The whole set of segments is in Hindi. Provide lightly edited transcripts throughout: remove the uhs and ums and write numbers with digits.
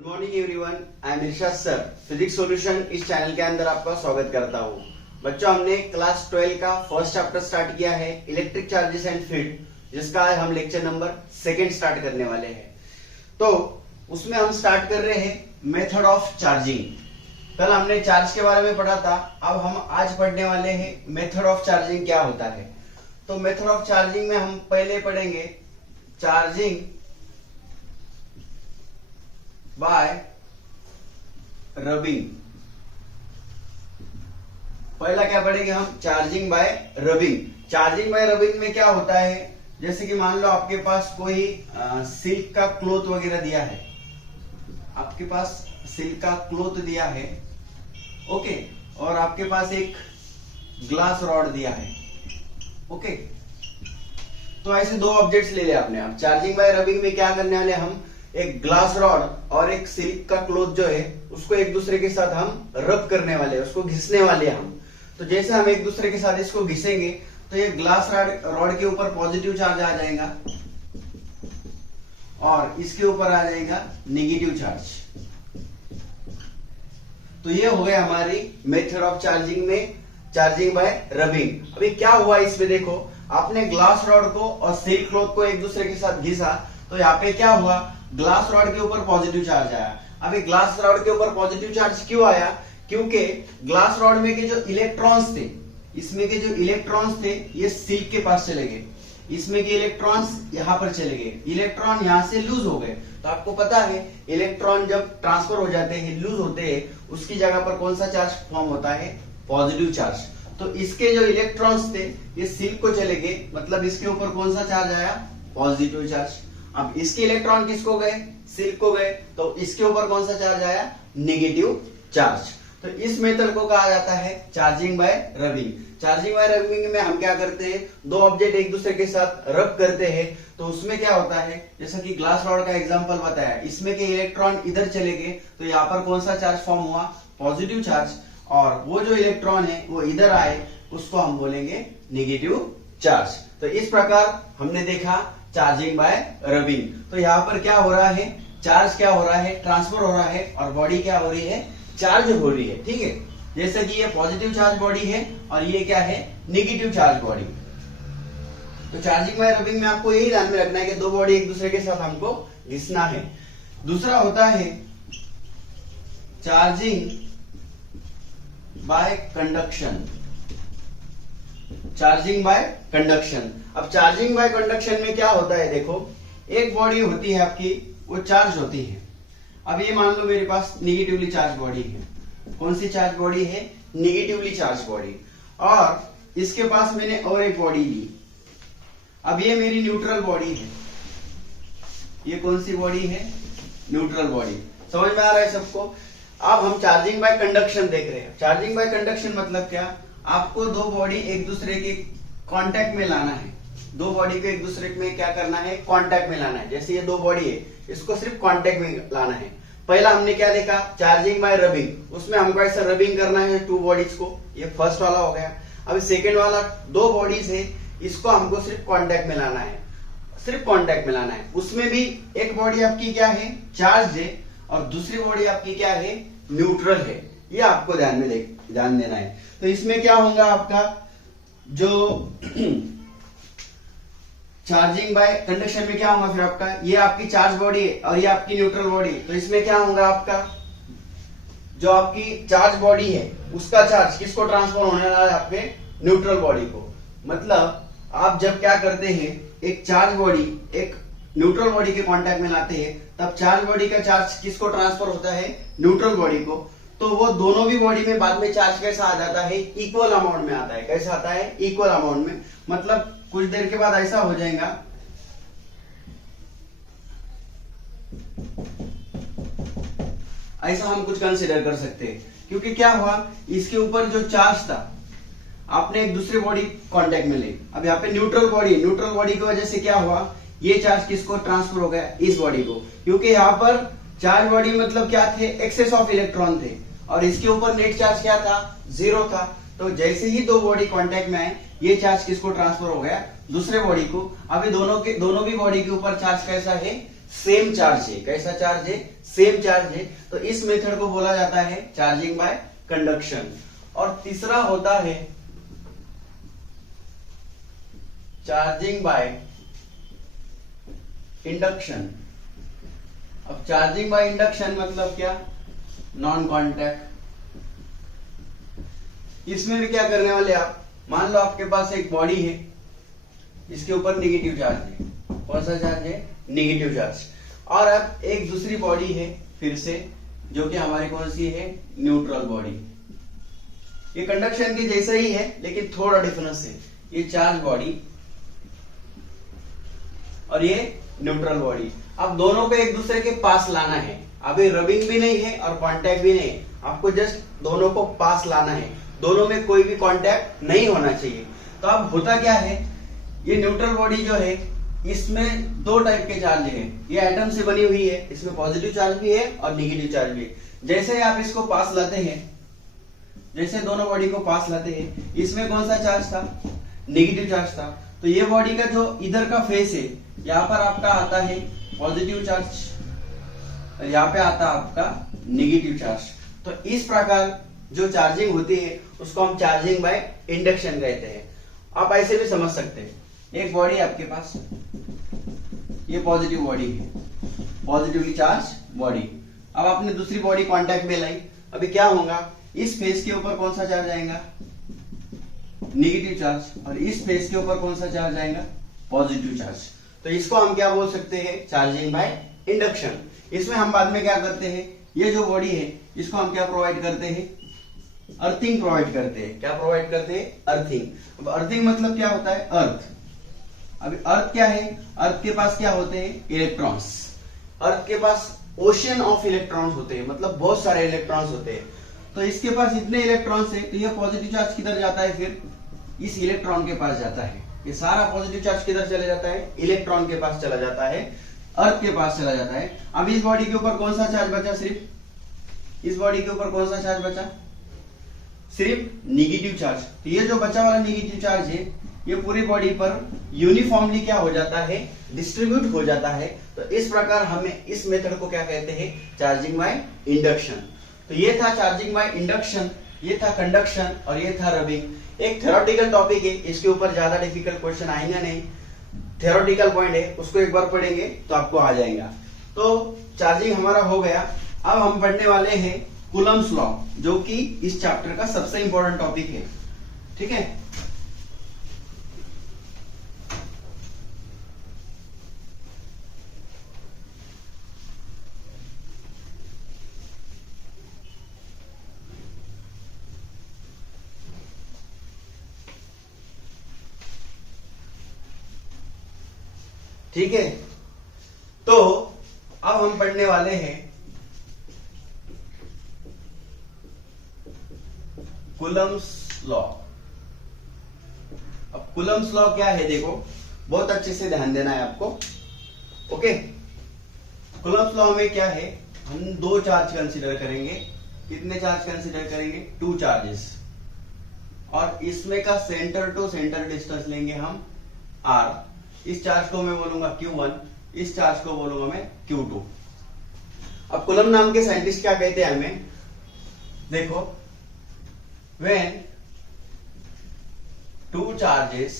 Good morning everyone, I am Irshad sir. Physics solution इस चैनल के अंदर आपका स्वागत करता हूँ। बच्चों, हमने क्लास 12 का फर्स्ट चैप्टर स्टार्ट किया है, इलेक्ट्रिक चार्जेस एंड फील्ड, जिसका हम लेक्चर नंबर 2 स्टार्ट करने वाले हैं। तो उसमें हम स्टार्ट कर रहे हैं मेथड ऑफ चार्जिंग। कल हमने चार्ज के बारे में पढ़ा था, अब हम आज पढ़ने वाले हैं मेथड ऑफ चार्जिंग क्या होता है। तो मेथड ऑफ चार्जिंग में हम पहले पढ़ेंगे चार्जिंग बाय रबिंग। पहला क्या पढ़ेंगे हम? Charging by rubbing. Charging by rubbing में क्या होता है, जैसे कि मान लो आपके पास कोई सिल्क का क्लॉथ वगैरह दिया है, आपके पास सिल्क का क्लॉथ दिया है, ओके, और आपके पास एक ग्लास रॉड दिया है, ओके। तो ऐसे दो ऑब्जेक्ट्स ले लिया आपने। अब चार्जिंग बाय रबिंग में क्या करने वाले हम, एक ग्लास रॉड और एक सिल्क का क्लॉथ जो है उसको एक दूसरे के साथ हम रब करने वाले हैं, उसको घिसने वाले हैं हम। तो जैसे हम एक दूसरे के साथ इसको घिसेंगे तो ये ग्लास रॉड के ऊपर पॉजिटिव चार्ज आ जाएगा और इसके ऊपर आ जाएगा नेगेटिव चार्ज। तो ये हो गया हमारी मेथड ऑफ चार्जिंग में चार्जिंग बाय रबिंग। अभी क्या हुआ इसमें देखो, आपने ग्लास रॉड को और सिल्क क्लॉथ को एक दूसरे के साथ घिसा, तो यहाँ पे क्या हुआ, ग्लास रॉड के ऊपर पॉजिटिव चार्ज आया। अभी ग्लास रॉड के ऊपर पॉजिटिव चार्ज क्यों आया? क्योंकि ग्लास रॉड में के जो इलेक्ट्रॉन्स थे, इसमें के जो इलेक्ट्रॉन्स थे ये सिल्क के पास चले गए, इसमें के इलेक्ट्रॉन्स यहाँ पर चले गए, इलेक्ट्रॉन यहाँ से लूज हो गए। तो आपको पता है इलेक्ट्रॉन जब ट्रांसफर हो जाते हैं, लूज होते हैं, उसकी जगह पर कौन सा चार्ज फॉर्म होता है? Positive charge. तो इसके जो इलेक्ट्रॉन्स थे ये सिल्क को चले गए, मतलब इसके ऊपर कौन सा चार्ज आया? Positive charge. अब इसके इलेक्ट्रॉन किसको गए? सिल्क को गए, तो इसके ऊपर कौन सा चार्ज आया? Negative charge. तो इस मेथड को कहा जाता है charging by rubbing. Charging by rubbing में हम क्या करते हैं, दो ऑब्जेक्ट एक दूसरे के साथ रब करते हैं। तो उसमें क्या होता है, जैसा कि ग्लास रॉड का एग्जांपल बताया, इसमें के इलेक्ट्रॉन इधर चले गए, तो यहाँ पर कौन सा चार्ज फॉर्म हुआ? Positive charge. और वो जो इलेक्ट्रॉन है वो इधर आए, उसको हम बोलेंगे नेगेटिव चार्ज। तो इस प्रकार हमने देखा चार्जिंग बाय रबिंग। तो यहाँ पर क्या हो रहा है, चार्ज क्या हो रहा है? ट्रांसफर हो रहा है, और बॉडी क्या हो रही है? चार्ज हो रही है, ठीक है। जैसे कि ये पॉजिटिव चार्ज बॉडी है और ये क्या है? Negative charge body. तो चार्जिंग बाय रबिंग में आपको यही ध्यान में रखना है कि दो बॉडी एक दूसरे के साथ हमको घिसना है। दूसरा होता है charging by conduction. Charging by conduction. अब चार्जिंग बाय कंडक्शन में क्या होता है, देखो, एक बॉडी होती है आपकी, वो चार्ज होती है। अब ये मान लो मेरे पास निगेटिवली चार्ज बॉडी है। कौन सी चार्ज बॉडी है? Negatively charge body. और इसके पास मैंने और एक बॉडी ली। अब ये मेरी न्यूट्रल बॉडी है। ये कौन सी बॉडी है? Neutral body. समझ में आ रहा है सबको? अब हम चार्जिंग बाय कंडक्शन देख रहे हैं। चार्जिंग बाय कंडक्शन मतलब क्या? आपको दो बॉडी एक दूसरे के कांटेक्ट में लाना है। दो बॉडी को एक दूसरे में क्या करना है? कांटेक्ट में लाना है। जैसे ये दो बॉडी है, इसको सिर्फ कांटेक्ट में लाना है। पहला हमने क्या देखा? Charging by rubbing. उसमें हमको ऐसा रबिंग करना है टू बॉडीज को, ये फर्स्ट वाला हो गया। अभी सेकेंड वाला, दो बॉडीज है, इसको हमको सिर्फ कांटेक्ट में लाना है, सिर्फ कांटेक्ट में लाना है। उसमें भी एक बॉडी आपकी क्या है? चार्ज है, और दूसरी बॉडी आपकी क्या है? न्यूट्रल है। ये आपको ध्यान देना है। तो इसमें क्या होगा आपका, जो चार्जिंग बाय कंडक्शन में क्या होगा फिर आपका, ये आपकी चार्ज बॉडी है और ये आपकी न्यूट्रल बॉडी। तो इसमें क्या होगा आपका, जो आपकी चार्ज बॉडी है उसका चार्ज किसको ट्रांसफर होने वाला है? आपके न्यूट्रल बॉडी को। मतलब आप जब क्या करते हैं, एक चार्ज बॉडी एक न्यूट्रल बॉडी के कांटेक्ट में लाते हैं, तब चार्ज बॉडी का चार्ज किसको ट्रांसफर होता है? न्यूट्रल बॉडी को। तो वो दोनों भी बॉडी में बाद में चार्ज कैसा आ जाता है? इक्वल अमाउंट में आता है। कैसा आता है? इक्वल अमाउंट में। मतलब कुछ देर के बाद ऐसा हो जाएगा, ऐसा हम कुछ कंसीडर कर सकते हैं। क्योंकि क्या हुआ, इसके ऊपर जो चार्ज था, आपने एक दूसरी बॉडी कांटेक्ट में ली। अब यहाँ पे न्यूट्रल बॉडी की वजह से क्या हुआ, ये चार्ज किसको ट्रांसफर हो गया? इस बॉडी को। क्योंकि यहाँ पर चार्ज बॉडी मतलब क्या थे? एक्सेस ऑफ इलेक्ट्रॉन थे, और इसके ऊपर नेट चार्ज क्या था? 0 था। तो जैसे ही दो बॉडी कांटेक्ट में आए, ये चार्ज किसको ट्रांसफर हो गया? दूसरे बॉडी को। अभी दोनों भी बॉडी के ऊपर चार्ज कैसा है? सेम चार्ज है। कैसा चार्ज है? सेम चार्ज है। तो इस मेथड को बोला जाता है चार्जिंग बाय कंडक्शन। और तीसरा होता है चार्जिंग बाय इंडक्शन। अब चार्जिंग बाय इंडक्शन मतलब क्या? Non contact. इसमें भी क्या करने वाले आप, मान लो आपके पास एक बॉडी है, इसके ऊपर नेगेटिव चार्ज है। कौन सा चार्ज है? Negative charge. और अब एक दूसरी बॉडी है फिर से, जो कि हमारी कौन सी है? Neutral body. ये कंडक्शन की जैसा ही है लेकिन थोड़ा डिफरेंस है। ये चार्ज बॉडी और ये न्यूट्रल बॉडी। अब दोनों को एक दूसरे के पास लाना है। अभी रबिंग भी नहीं है और कांटेक्ट भी नहीं है, आपको जस्ट दोनों को पास लाना है। दोनों में कोई भी कांटेक्ट नहीं होना चाहिए। तो अब होता क्या है, ये न्यूट्रल बॉडी जो है इसमें दो टाइप के चार्ज है। ये एटम से बनी हुई है, इसमें पॉजिटिव चार्ज भी है और नेगेटिव चार्ज भी है। जैसे ही आप इसको पास लाते हैं, जैसे दोनों बॉडी को पास लाते हैं, इसमें कौन सा चार्ज था? नेगेटिव चार्ज था। तो ये बॉडी का जो इधर का फेस है, यहाँ पर आपका आता है पॉजिटिव चार्ज और यहाँ पे आता है आपका नेगेटिव चार्ज। तो इस प्रकार जो चार्जिंग होती है उसको हम चार्जिंग बाय इंडक्शन कहते हैं। आप ऐसे भी समझ सकते हैं, एक बॉडी है आपके पास, ये पॉजिटिव बॉडी है, पॉजिटिवली चार्ज बॉडी। अब आपने दूसरी बॉडी कांटेक्ट में लाई, अभी क्या होगा? इस फेस के ऊपर कौन सा चार्ज आएगा? Negative charge. और इस फेस के ऊपर कौन सा चार्ज आएगा? Positive charge. तो इसको हम क्या बोल सकते हैं? Charging by induction. इसमें हम बाद में क्या करते हैं, ये जो बॉडी है इसको हम क्या प्रोवाइड करते हैं? अर्थिंग प्रोवाइड करते हैं। क्या प्रोवाइड करते हैं? अर्थिंग। अब अर्थिंग मतलब क्या होता है? अर्थ। अभी अर्थ क्या है? अर्थ के पास क्या होते हैं? इलेक्ट्रॉन्स। अर्थ के पास ओशियन ऑफ इलेक्ट्रॉन्स होते हैं, मतलब बहुत सारे इलेक्ट्रॉन्स होते हैं। तो इसके पास इतने इलेक्ट्रॉन्स है, तो ये पॉजिटिव चार्ज किधर जाता है? फिर इस इलेक्ट्रॉन के पास जाता है। ये सारा पॉजिटिव चार्ज किधर चले जाता है? इलेक्ट्रॉन के पास चला जाता है, अर्थ के पास चला जाता है। अब इस बॉडी के ऊपर कौन सा चार्ज बचा? सिर्फ इस बॉडी के ऊपर कौन सा चार्ज बचा? सिर्फ नेगेटिव चार्ज। तो ये जो बचा वाला नेगेटिव चार्ज है ये पूरी बॉडी पर यूनिफॉर्मली क्या हो जाता है? डिस्ट्रीब्यूट हो जाता है। तो इस प्रकार हमें इस मेथड को क्या कहते हैं? Charging by induction. तो ये था चार्जिंग बाय इंडक्शन, ये था कंडक्शन और ये था रबिंग। एक थ्योरेटिकल टॉपिक है, इसके ऊपर ज्यादा डिफिकल्ट क्वेश्चन आएंगे नहीं। थ्योरेटिकल पॉइंट है, उसको एक बार पढ़ेंगे तो आपको आ जाएगा। तो चार्जिंग हमारा हो गया। अब हम पढ़ने वाले हैं कूलम्स लॉ, जो कि इस चैप्टर का सबसे इंपॉर्टेंट टॉपिक है। ठीक है, ठीक है। तो अब हम पढ़ने वाले हैं कूलम्स लॉ। अब कूलम्स लॉ क्या है? देखो, बहुत अच्छे से ध्यान देना है आपको। ओके, कूलम्स लॉ में क्या है? हम दो चार्ज कंसीडर करेंगे। कितने चार्ज कंसीडर करेंगे? 2 चार्जेस। और इसमें का सेंटर टू सेंटर डिस्टेंस लेंगे हम r। इस चार्ज को मैं बोलूंगा Q1, इस चार्ज को बोलूंगा मैं Q2। अब कूलम नाम के साइंटिस्ट क्या कहते हैं हमें? देखो, when two charges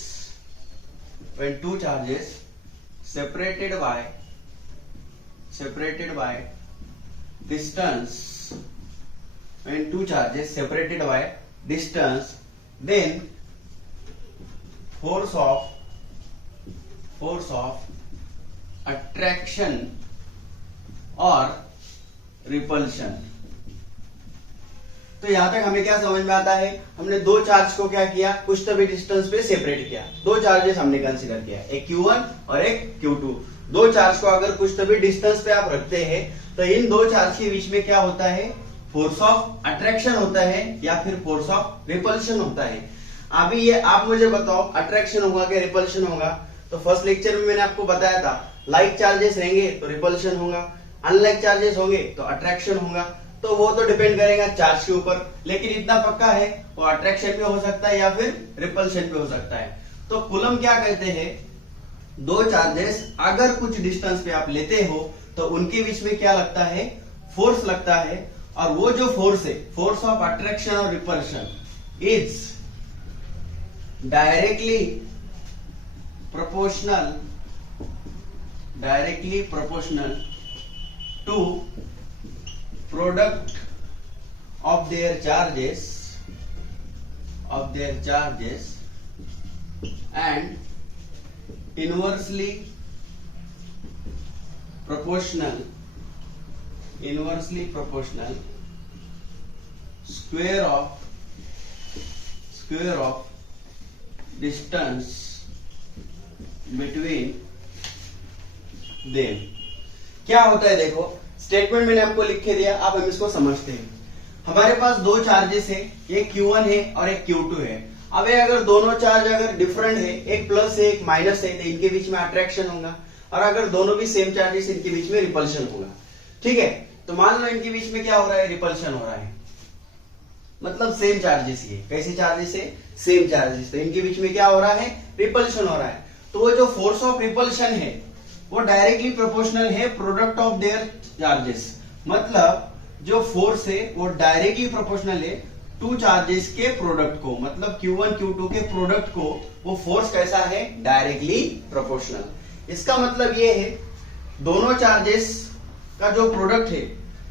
separated by distance, when two charges separated by distance, then force of attraction or repulsion। तो यहां तक हमें क्या समझ में आता है? हमने दो चार्ज को क्या किया? कुछ तो भी डिस्टेंस पे सेपरेट किया। दो चार्जेस हमने कंसीडर किया, एक Q1 और एक Q2। दो चार्ज को अगर कुछ तो भी डिस्टेंस पे आप रखते हैं तो इन दो चार्ज के बीच में क्या होता है? फोर्स ऑफ अट्रैक्शन होता है या फिर फोर्स ऑफ रिपल्शन होता है। अभी ये आप मुझे बताओ, अट्रैक्शन होगा कि रिपल्शन होगा? तो फर्स्ट लेक्चर में मैंने आपको बताया था, लाइक चार्जेस रहेंगे तो रिपल्शन होगा, अनलाइक चार्जेस होंगे तो अट्रैक्शन होगा। तो वो तो डिपेंड करेगा चार्ज के ऊपर, लेकिन इतना पक्का है वो अट्रैक्शन भी हो सकता है या फिर रिपल्शन भी हो सकता है। तो कूलम क्या कहते हैं? दो चार्जेस अगर कुछ डिस्टेंस पे आप लेते हो तो उनके बीच में क्या लगता है, फोर्स लगता है, और वो जो फोर्स है, फोर्स ऑफ अट्रैक्शन और repulsion is directly proportional to product of their charges and inversely proportional square of distance between them। क्या होता है देखो, स्टेटमेंट मैंने आपको लिख के दिया, आप हम इसको समझते हैं। हमारे पास दो चार्जेस है, एक Q1 है और एक Q2 है। अब अगर दोनों चार्ज अगर डिफरेंट है, एक प्लस है एक माइनस है, तो इनके बीच में अट्रैक्शन होगा, और अगर दोनों भी सेम चार्जेस, इनके बीच में रिपल्शन होगा। ठीक है, तो मान लो इनके बीच में क्या हो रहा है, रिपल्शन हो रहा है, मतलब सेम चार्जेस ही है। कैसे चार्जेस है, सेम चार्जेस, तो इनके बीच में क्या हो रहा है, रिपल्शन हो रहा है। तो वो जो फोर्स ऑफ रिपल्शन है वो डायरेक्टली प्रोपोर्शनल है प्रोडक्ट ऑफ देयर चार्जेस, मतलब जो फोर्स है वो डायरेक्टली प्रोपोर्शनल है टू चार्जेस के प्रोडक्ट को, मतलब Q1 Q2 के प्रोडक्ट को वो फोर्स कैसा है, डायरेक्टली प्रोपोर्शनल। इसका मतलब ये है दोनों चार्जेस का जो प्रोडक्ट है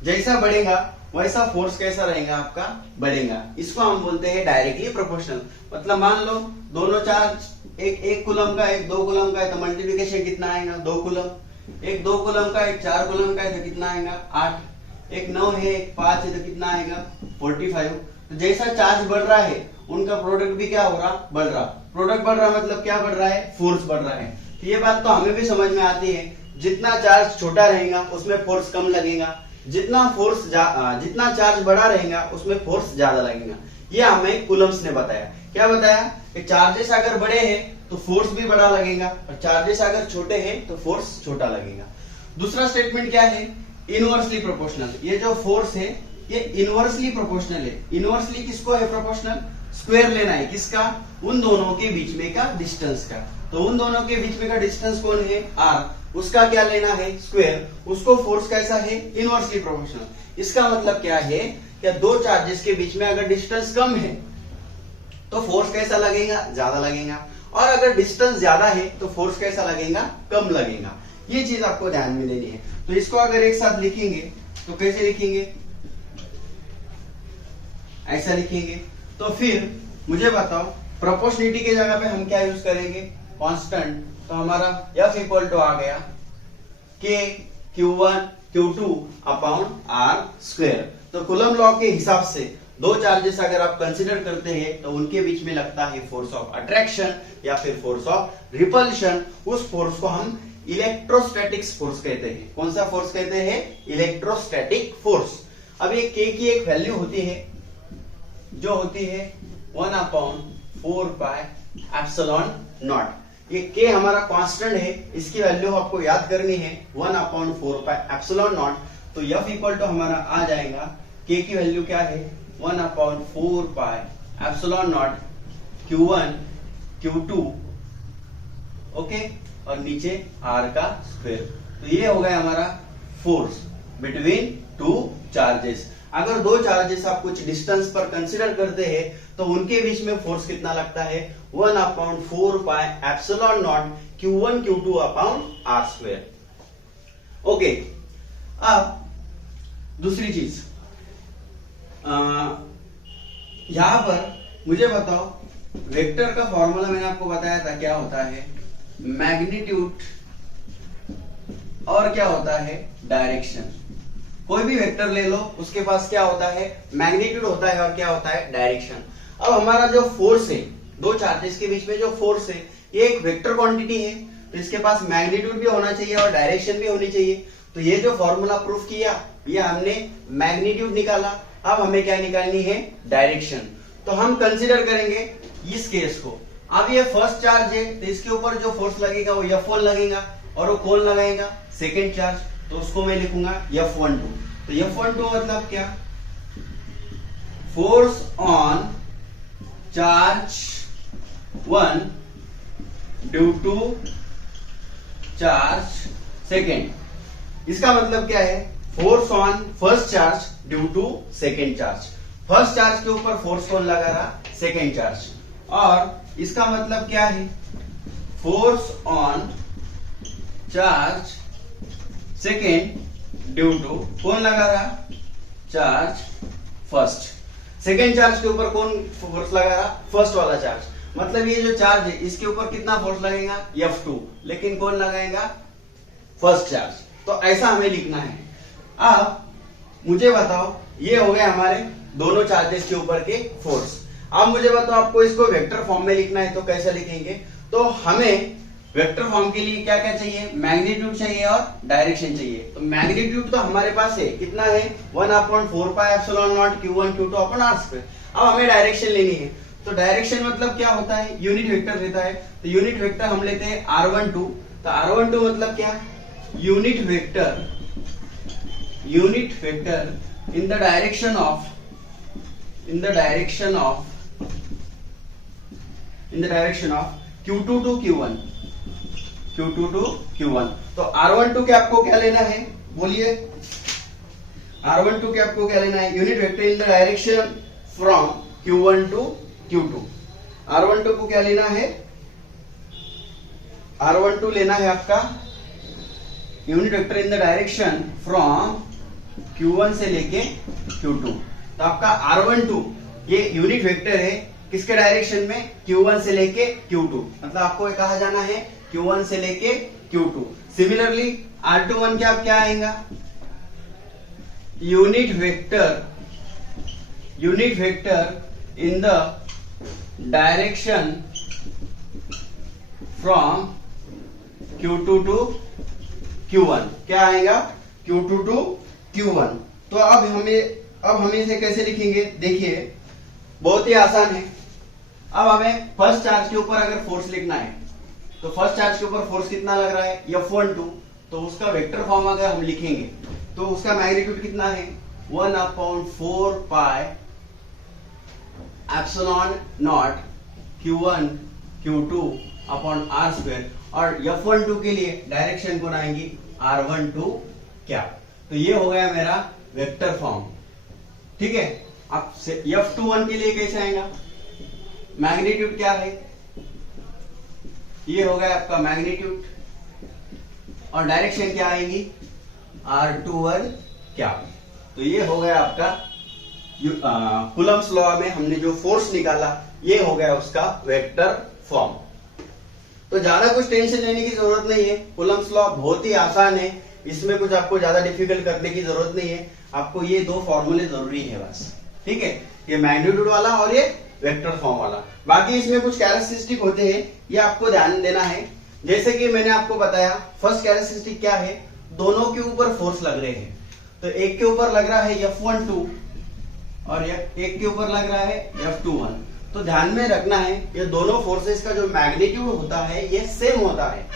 जैसा बढ़ेगा वैसा फोर्स कैसा रहेगा, आपका बढ़ेगा। इसको हम बोलते हैं डायरेक्टली प्रोपोर्शनल। मतलब मान लो दोनों चार्ज एक कूलम का एक 2 कूलम का है, तो मल्टीप्लिकेशन कितना आएगा, 2 कूलम। एक 2 कूलम का एक 4 कूलम का है तो कितना आएगा, 8। एक 9 है एक 5 है तो कितना आएगा, 45। तो जैसा चार्ज बढ़ रहा है उनका प्रोडक्ट भी क्या हो रहा, बढ़ रहा। प्रोडक्ट बढ़ रहा मतलब क्या बढ़ रहा है, फोर्स बढ़ रहा है। तो ये बात तो हमें भी समझ में आती है, जितना चार्ज छोटा रहेगा उसमें फोर्स कम लगेगा, जितना चार्ज बड़ा रहेगा उसमें फोर्स ज्यादा लगेगा। ये हमें कूलम्स ने बताया। क्या बताया कि चार्जेस अगर बड़े हैं तो फोर्स भी बड़ा लगेगा, और चार्जेस अगर छोटे हैं तो फोर्स छोटा लगेगा। दूसरा स्टेटमेंट क्या है, इनवर्सली प्रोपोर्शनल। ये जो फोर्स है ये इनवर्सली प्रोपोर्शनल है। इनवर्सली किसको है प्रोपोर्शनल, स्क्वायर लेना है किसका, उन दोनों के बीच में का डिस्टेंस का। तो उन दोनों के बीच में का डिस्टेंस कौन है, r, उसका क्या लेना है, स्क्वायर। उसको फोर्स कैसा है, इनवर्सली प्रोपोर्शनल। इसका मतलब क्या है, क्या दो चार्जेस के बीच में अगर डिस्टेंस कम है तो फोर्स कैसा लगेगा, ज्यादा लगेगा, और अगर डिस्टेंस ज्यादा है तो फोर्स कैसा लगेगा, कम लगेगा। ये चीज आपको ध्यान में देनी है। तो इसको अगर एक साथ लिखेंगे तो कैसे लिखेंगे, ऐसा लिखेंगे। तो फिर मुझे बताओ प्रोपोर्शनलिटी के जगह पे हम क्या यूज करेंगे, कांस्टेंट। तो हमारा F इक्वल टू आ गया K Q1 Q2 upon R square. तो कूलम लॉ के हिसाब से दो चार्जेस अगर आप कंसीडर करते हैं तो उनके बीच में लगता है फोर्स ऑफ अट्रैक्शन या फिर फोर्स ऑफ रिपल्शन। उस फोर्स को हम इलेक्ट्रोस्टैटिक फोर्स कहते हैं। कौन सा फोर्स कहते हैं, इलेक्ट्रोस्टैटिक फोर्स। अब ये K की एक वैल्यू होती है जो होती है 1/4 पाई एप्सिलॉन नॉट। ये K हमारा कांस्टेंट है, इसकी वैल्यू आपको याद करनी है 1/4 पाई एप्सिलॉन नॉट। तो F इक्वल टू हमारा आ जाएगा, K की वैल्यू क्या है 1/4 pi epsilon not Q1 Q2, okay, और नीचे R का स्क्वायर। तो ये हो गया हमारा फोर्स बिटवीन टू चार्जेस। अगर दो चार्जेस आप कुछ डिस्टेंस पर कंसीडर करते हैं तो उनके बीच में फोर्स कितना लगता है, 1/4 pi epsilon not Q1 Q2 upon R square. Okay, अब दूसरी चीज यहां पर मुझे बताओ, वेक्टर का फॉर्मूला मैंने आपको बताया था क्या होता है, मैग्नीट्यूड और क्या होता है, डायरेक्शन। कोई भी वेक्टर ले लो उसके पास क्या होता है, मैग्नीट्यूड होता है और क्या होता है, डायरेक्शन। अब हमारा जो फोर्स है, दो चार्जेस के बीच में जो फोर्स है ये एक वेक्टर क्वांटिटी है, तो इसके पास मैग्नीट्यूड भी होना चाहिए और डायरेक्शन भी होनी चाहिए। तो ये जो फॉर्मूला प्रूफ किया ये हमने मैग्नीट्यूड निकाला। अब हमें क्या निकालनी है, डायरेक्शन। तो हम कंसीडर करेंगे इस केस को। अब ये फर्स्ट चार्ज है तो इसके ऊपर जो फोर्स लगेगा वो F1 लगेगा, और वो कौन लगाएगा, सेकेंड चार्ज। तो उसको मैं लिखूंगा F12। तो F12 मतलब क्या, force on charge 1 due to charge second. इसका मतलब क्या है, force on first charge due to second charge. First charge के ऊपर फोर्स कौन लगा रहा, सेकेंड चार्ज। और इसका मतलब क्या है, force on charge second due to कौन लगा रहा, चार्ज फर्स्ट। सेकेंड चार्ज के ऊपर कौन फोर्स लगा रहा, फर्स्ट वाला चार्ज। मतलब ये जो चार्ज है इसके ऊपर कितना फोर्स लगेगा, F2, लेकिन कौन लगाएगा, फर्स्ट चार्ज। तो ऐसा हमें लिखना है। अब मुझे बताओ, ये हो गए हमारे दोनों चार्जेस के ऊपर के फोर्स। अब मुझे बताओ, आपको इसको वेक्टर फॉर्म में लिखना है तो कैसे लिखेंगे। तो हमें वेक्टर फॉर्म के लिए क्या क्या चाहिए, मैग्नीट्यूड चाहिए और डायरेक्शन चाहिए। तो मैग्नीट्यूड तो हमारे पास है, कितना है, 1/4 pi epsilon not Q1 Q2 upon r²। अब हमें डायरेक्शन लेनी है। तो डायरेक्शन मतलब क्या होता है, यूनिट वेक्टर रहता है। तो यूनिट वेक्टर हम लेते हैं r12। तो r12 मतलब क्या, unit vector in the direction of Q2 to Q1। तो R12 के आपको क्या लेना है, बोलिए। R12 के आपको क्या लेना है, unit vector in the direction from Q1 to Q2। R12 को क्या लेना है, R12 लेना है आपका unit vector in the direction from Q1 से लेके Q2। तो आपका R12 ये यूनिट वेक्टर है किसके डायरेक्शन में, Q1 से लेके Q2। मतलब आपको कहा जाना है Q1 से लेके Q2। सिमिलरली R21 क्या आएगा, unit vector in the direction from Q2 to Q1। क्या आएगा, Q2 टू Q1। तो अब हमें इसे कैसे लिखेंगे, देखिए बहुत ही आसान है। अब हमें फर्स्ट चार्ज के ऊपर अगर फोर्स लिखना है तो फर्स्ट चार्ज के ऊपर फोर्स कितना लग रहा है, F12। तो उसका वेक्टर फॉर्म अगर हम लिखेंगे तो उसका मैग्नीट्यूड कितना है, 1/4 pi epsilon not Q1 Q2 upon r²। और F12 के लिए डायरेक्शन कौन आएंगी, R12 क्या। तो ये हो गया मेरा वेक्टर फॉर्म, ठीक है। अब F21 के लिए कैसे आएगा, मैग्नीट्यूड क्या है, ये हो गया आपका मैग्नीट्यूड। और डायरेक्शन क्या आएगी, R21 क्या। तो ये हो गया आपका कूलम्ब्स लॉ में हमने जो फोर्स निकाला, ये हो गया उसका वेक्टर फॉर्म। तो ज्यादा कुछ टेंशन लेने की जरूरत नहीं है। कूलम्ब्स लॉ बहुत ही आसान है, इसमें कुछ आपको ज्यादा डिफिकल्ट करने की जरूरत नहीं है। आपको ये दो फॉर्मूले जरूरी है बस, ठीक है, ये मैग्नीट्यूड वाला और ये वेक्टर फॉर्म वाला। बाकी इसमें कुछ कैरेक्टरिस्टिक होते हैं, ये आपको ध्यान देना है। जैसे कि मैंने आपको बताया, फर्स्ट कैरेक्टरिस्टिक क्या है, दोनों के ऊपर फोर्स लग रहे हैं। तो एक के ऊपर लग रहा है F12 और एक के ऊपर लग रहा है F21। तो ध्यान में रखना है, ये दोनों फोर्सेस का जो मैग्नीट्यूड होता है ये सेम होता है।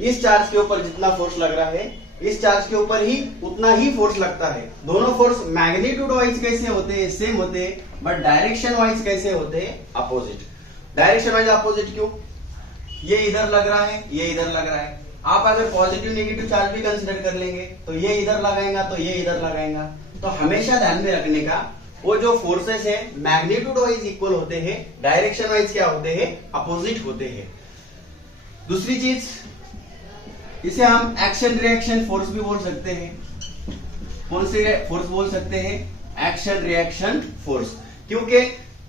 इस चार्ज के ऊपर जितना फोर्स लग रहा है इस चार्ज के ऊपर ही उतना ही फोर्स लगता है। दोनों फोर्स मैग्नीट्यूड वाइज कैसे होते हैं, सेम होते हैं, बट डायरेक्शन वाइज कैसे होते हैं, अपोजिट। डायरेक्शन वाइज अपोजिट क्यों, ये इधर लग रहा है, ये इधर लग रहा है। आप अगर पॉजिटिव नेगेटिव चार्ज भी कंसिडर कर लेंगे तो ये इधर लगाएगा तो ये इधर लगाएगा। तो हमेशा ध्यान में रखने का, वो जो फोर्सेस है मैग्नीट्यूड वाइज इक्वल होते हैं, डायरेक्शन वाइज क्या होते हैं, अपोजिट होते हैं। दूसरी चीज, इसे हम एक्शन रिएक्शन फोर्स भी बोल सकते हैं। कौन सी फोर्स बोल सकते हैं, एक्शन रिएक्शन फोर्स। क्योंकि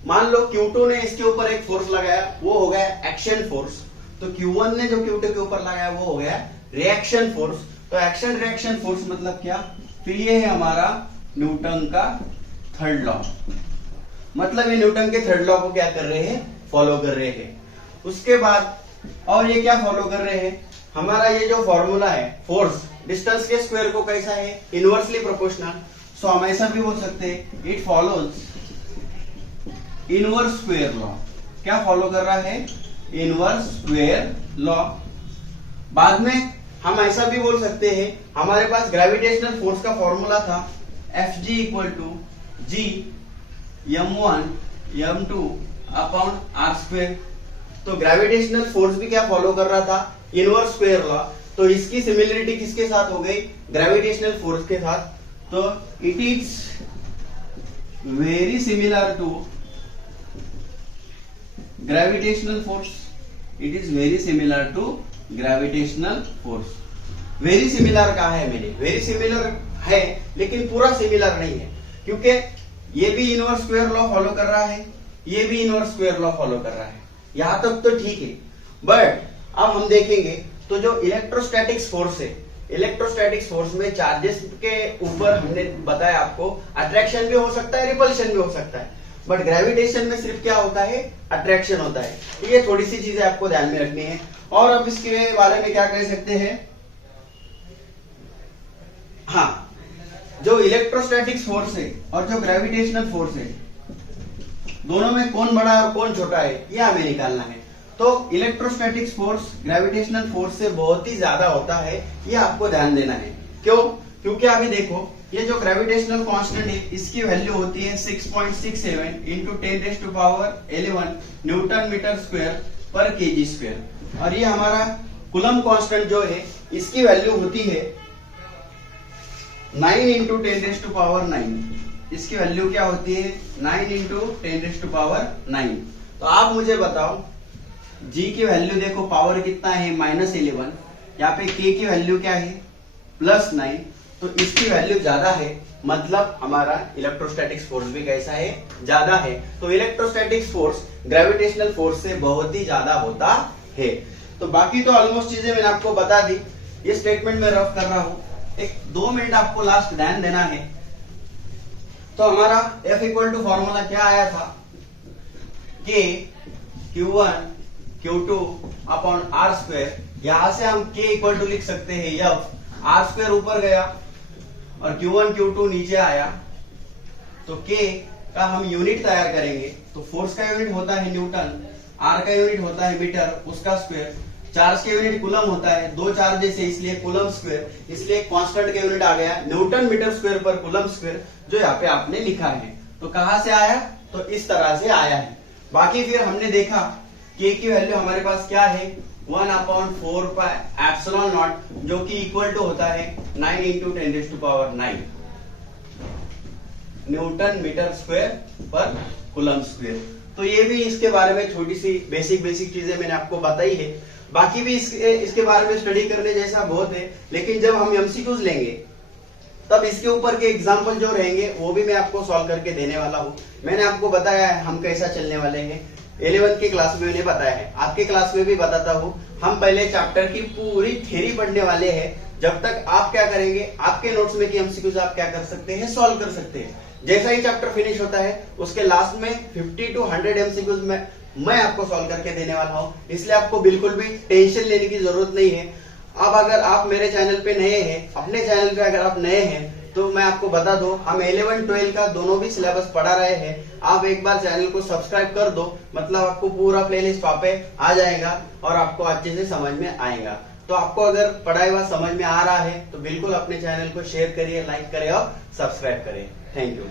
मान लो Q2 ने इसके ऊपर एक फोर्स लगाया, वो हो गया एक्शन फोर्स। तो Q1 ने जो Q2 के ऊपर लगाया वो हो गया रिएक्शन फोर्स। तो एक्शन रिएक्शन फोर्स मतलब क्या, फिर ये है हमारा न्यूटन का थर्ड लॉ। मतलब ये न्यूटन के थर्ड लॉ को क्या कर रहे हैं, फॉलो कर रहे हैं। उसके बाद और ये क्या फॉलो कर रहे हैं, हमारा ये जो फॉर्मूला है फोर्स डिस्टेंस के स्क्वायर को कैसा है, इनवर्सली प्रोपोर्शनल। सो हम ऐसा भी बोल सकते हैं, it follows inverse square law. क्या फॉलो कर रहा है, इनवर्स स्क्वायर लॉ। बाद में हम ऐसा भी बोल सकते हैं, हमारे पास ग्रेविटेशनल फोर्स का फॉर्मूला था Fg equal to G m1 m2 upon r²। तो ग्रेविटेशनल फोर्स भी क्या फॉलो कर रहा था, इनवर्स स्क्वायर लॉ। तो इसकी सिमिलरिटी किसके साथ हो गई, ग्रेविटेशनल फोर्स के साथ। तो it is very similar to gravitational force, it is very similar to gravitational force. Very similar कहा है मैंने, वेरी सिमिलर है लेकिन पूरा सिमिलर नहीं है, क्योंकि ये भी इनवर्स स्क्वायर लॉ फॉलो कर रहा है, ये भी इनवर्स स्क्वायर लॉ फॉलो कर रहा है, यहां तक तो ठीक है। बट अब हम देखेंगे तो जो इलेक्ट्रोस्टैटिक्स फोर्स है, इलेक्ट्रोस्टैटिक्स फोर्स में चार्जेस के ऊपर हमने बताया आपको अट्रैक्शन भी हो सकता है, रिपल्शन भी हो सकता है, बट ग्रेविटेशन में सिर्फ क्या होता है, अट्रैक्शन होता है। ये थोड़ी सी चीजें आपको ध्यान में रखनी है। और अब इसके बारे में क्या कह सकते हैं, हाँ, जो इलेक्ट्रोस्टैटिक्स फोर्स है और जो ग्रेविटेशनल फोर्स है, दोनों में कौन बड़ा है और कौन छोटा है, ये हमें निकालना है। तो इलेक्ट्रोस्टैटिक्स फोर्स ग्रेविटेशनल फोर्स से बहुत ही ज्यादा होता है, ये आपको ध्यान देना है। क्यों, क्योंकि अभी देखो ये जो ग्रेविटेशनल कांस्टेंट है इसकी वैल्यू होती है 6.67 इंटू 10⁻11 न्यूटन मीटर स्क्वायर पर केजी स्क्वायर। और ये हमारा कूलम कांस्टेंट जो है इसकी वैल्यू होती है 9 इंटू 10⁻9। इसकी वैल्यू क्या होती है, 9 इंटू 10⁻9। तो आप मुझे बताओ G की वैल्यू देखो, पावर कितना है, -11। यहाँ पे K की वैल्यू क्या है, +9। तो इसकी वैल्यू ज्यादा है, मतलब हमारा इलेक्ट्रोस्टैटिक्स फोर्स भी कैसा है, ज्यादा है। तो इलेक्ट्रोस्टैटिक्स फोर्स ग्रेविटेशनल फोर्स से बहुत ही ज्यादा होता है। तो बाकी तो ऑलमोस्ट चीजें मैंने आपको बता दी, ये स्टेटमेंट में रफ कर रहा हूं। एक 2 मिनट आपको लास्ट ध्यान देना है। तो हमारा F इक्वल टू फॉर्मूला क्या आया था, K Q1 Q2 upon R square. यहां से हम K इक्वल टू लिख सकते हैं F, R स्क्वायर ऊपर गया और Q1 Q2 नीचे आया। तो K का हम यूनिट तैयार करेंगे, तो फोर्स का यूनिट होता है न्यूटन, R का यूनिट होता है मीटर, उसका स्क्वायर। चार्ज के यूनिट कूलम होता है, 2 चार्जेस है इसलिए कूलम स्क्वायर, इसलिए कांस्टेंट का यूनिट आ गया न्यूटन मीटर स्क्वायर पर कूलम स्क्वायर, जो यहाँ पे आपने लिखा है। तो कहां से आया, तो इस तरह से आया है। बाकी फिर हमने देखा K की वैल्यू हमारे पास क्या है, 1/4πε0, जो कि इक्वल टू होता है 9 इंटू 10⁻9 न्यूटन मीटर स्क्वायर पर कूलम स्क्वायर। तो ये भी इसके बारे में छोटी सी बेसिक चीजें मैंने आपको बताई है। बाकी भी इसके बारे में स्टडी करने जैसा बहुत है, लेकिन जब हम एमसीक्यूज लेंगे तब इसके ऊपर के एग्जाम्पल जो रहेंगे वो भी मैं आपको सॉल्व करके देने वाला हूँ। मैंने आपको बताया है हम कैसा चलने वाले हैं, 11th की क्लास में मैंने बताया है, आपके क्लास में भी बताता हूँ। हम पहले चैप्टर की पूरी थ्योरी पढ़ने वाले हैं। जब तक आप क्या करेंगे, आपके नोट्स में की एमसीक्यूज आप क्या कर सकते हैं, सॉल्व कर सकते हैं। जैसा ही चैप्टर फिनिश होता है उसके लास्ट में 50 to 100 एमसीक्यूज में मैं आपको सॉल्व करके देने वाला हूं, इसलिए आपको बिल्कुल भी टेंशन लेने की जरूरत नहीं है। अब अगर आप मेरे चैनल पे नए हैं, अपने चैनल पे अगर आप नए हैं, तो मैं आपको बता दो, हम 11-12 का दोनों भी सिलेबस पढ़ा रहे हैं। आप एक बार चैनल को सब्सक्राइब कर दो, मतलब आपको पूरा प्लेलिस्ट वहां पे आ जाएगा और आपको अच्छे से समझ में आएगा। तो आपको अगर पढ़ाई हुआ समझ में आ रहा है तो बिल्कुल अपने चैनल को शेयर करिए, लाइक करें और सब्सक्राइब करें। Thank you.